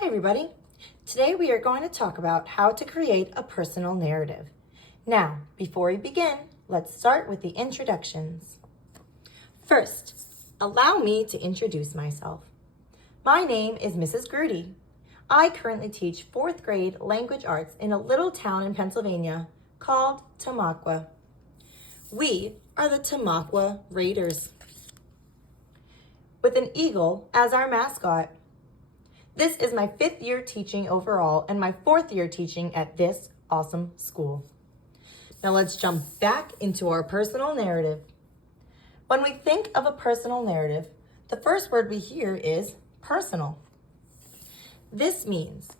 Hi everybody. Today we are going to talk about how to create a personal narrative. Now, before we begin, let's start with the introductions. First, allow me to introduce myself. My name is Mrs. Groody. I currently teach 4th grade language arts in a little town in Pennsylvania called Tamaqua. We are the Tamaqua Raiders, with an eagle as our mascot. This is my 5th year teaching overall and my 4th year teaching at this awesome school. Now let's jump back into our personal narrative. When we think of a personal narrative, the first word we hear is personal. This means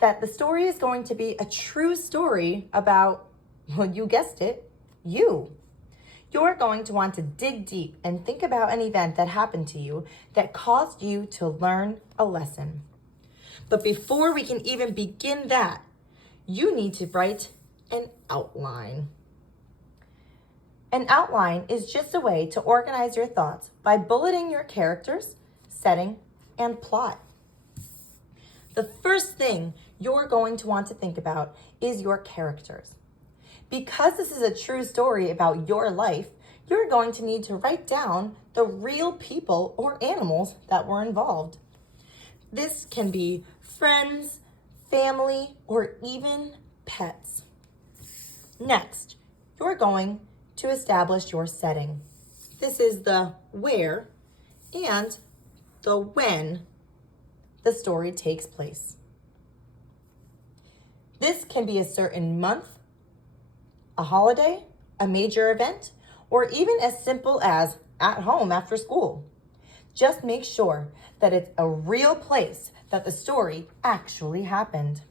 that the story is going to be a true story about, well, you guessed it, you. You're going to want to dig deep and think about an event that happened to you that caused you to learn a lesson. But before we can even begin that, you need to write an outline. An outline is just a way to organize your thoughts by bulleting your characters, setting, and plot. The first thing you're going to want to think about is your characters. Because this is a true story about your life, you're going to need to write down the real people or animals that were involved. This can be friends, family, or even pets. Next, you're going to establish your setting. This is the where and the when the story takes place. This can be a certain month, a holiday, a major event, or even as simple as at home after school. Just make sure that it's a real place that the story actually happened.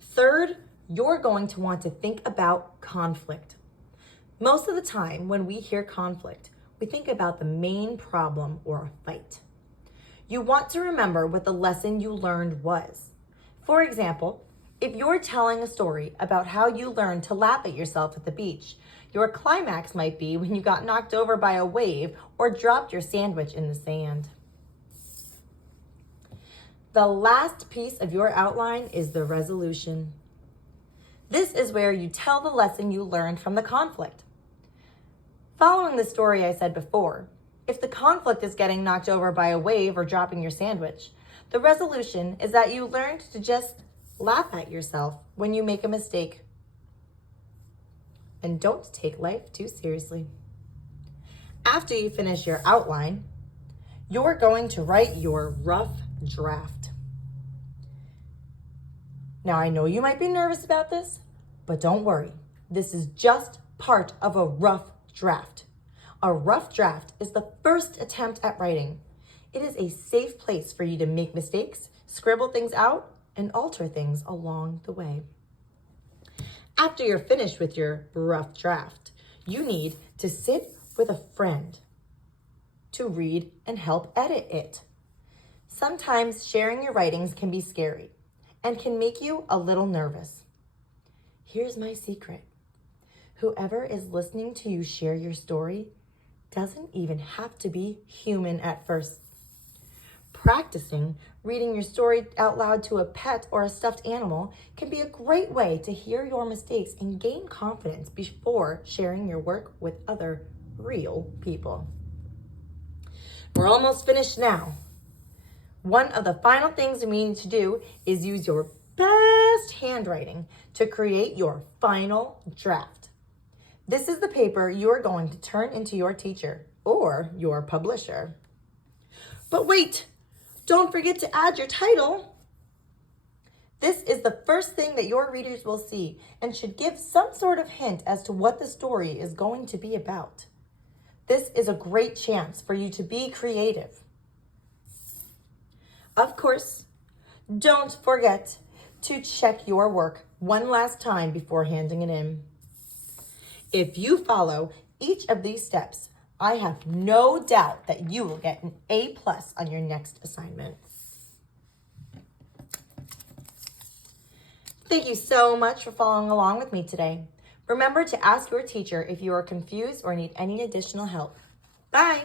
Third, you're going to want to think about conflict. Most of the time when we hear conflict, we think about the main problem or a fight. You want to remember what the lesson you learned was. For example, if you're telling a story about how you learned to laugh at yourself at the beach, your climax might be when you got knocked over by a wave or dropped your sandwich in the sand. The last piece of your outline is the resolution. This is where you tell the lesson you learned from the conflict. Following the story I said before, if the conflict is getting knocked over by a wave or dropping your sandwich, the resolution is that you learned to just laugh at yourself when you make a mistake. And don't take life too seriously. After you finish your outline, you're going to write your rough draft. Now, I know you might be nervous about this, but don't worry. This is just part of a rough draft. A rough draft is the first attempt at writing. It is a safe place for you to make mistakes, scribble things out, and alter things along the way. After you're finished with your rough draft, you need to sit with a friend to read and help edit it. Sometimes sharing your writings can be scary and can make you a little nervous. Here's my secret. Whoever is listening to you share your story doesn't even have to be human at first. Practicing reading your story out loud to a pet or a stuffed animal can be a great way to hear your mistakes and gain confidence before sharing your work with other real people. We're almost finished now. One of the final things we need to do is use your best handwriting to create your final draft. This is the paper you are going to turn into your teacher or your publisher. But wait! Don't forget to add your title. This is the first thing that your readers will see and should give some sort of hint as to what the story is going to be about. This is a great chance for you to be creative. Of course, don't forget to check your work one last time before handing it in. If you follow each of these steps, I have no doubt that you will get an A+ on your next assignment. Thank you so much for following along with me today. Remember to ask your teacher if you are confused or need any additional help. Bye!